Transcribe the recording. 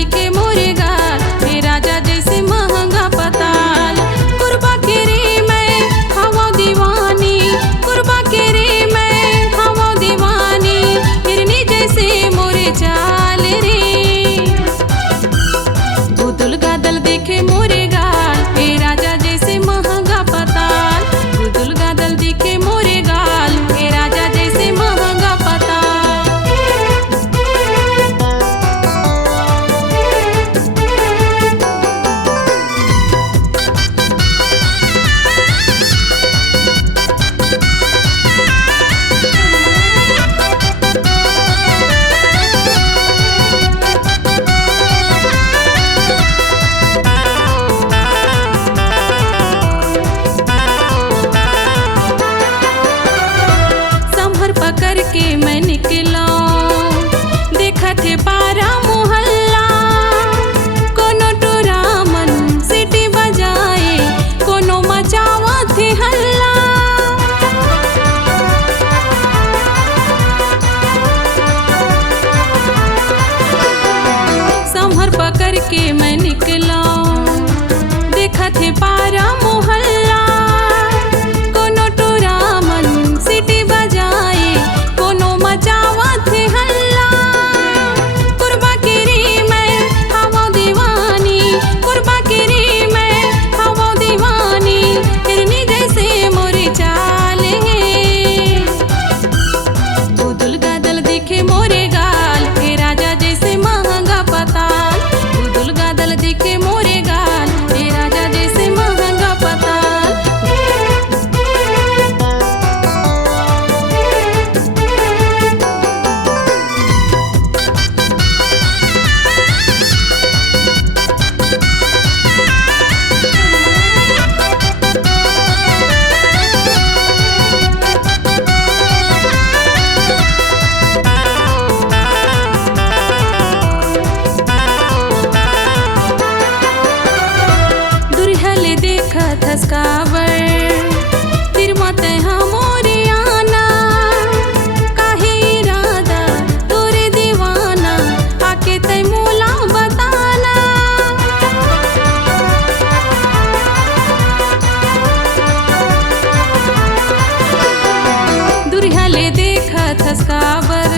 दिखे मोरे गाल, हे राजा जैसे महंगा पताल। कुर्बा के रे मैं हवा दीवानी, कुर्बा के रे मैं हवा दीवानी, हिरनी जैसे मोरे चाल रे। गुदुल गादल दिखे मोरे गाल, हे राजा जैसे महंगा पताल। गुदुल गादल दिखे मोरे गाल, हे राजा जैसे महंगा पताल। पकड़ के मैं निकला, देखा थे पारा मोहल्ला। कोनो टोरा मन सीटी बजाए, कोनो मचावा थे हल्ला। संभर पकड़ के मैं निकला, देखा थे पारा मोहल्ला। कोनो टोरा मन सीटी बजाए, कोनो मचावा थे हल्ला। कुर्बा के रे मैं हवा दीवानी, कुर्बा के रे मैं हवा दीवानी, हिरनी जैसे मोरे चाल है। गुदुल गादल दिखे मोरे गाल, हे राजा जैसे महंगा पताल। गुदुल गादल दिखे मोरे गाल, हे राजा जैसे महंगा पताल। थसकावर तिर मत हमोरे आना, काहे इरादा तोरे दीवाना, आके तै मोला बताना। दुरिया ले देखा थसकावर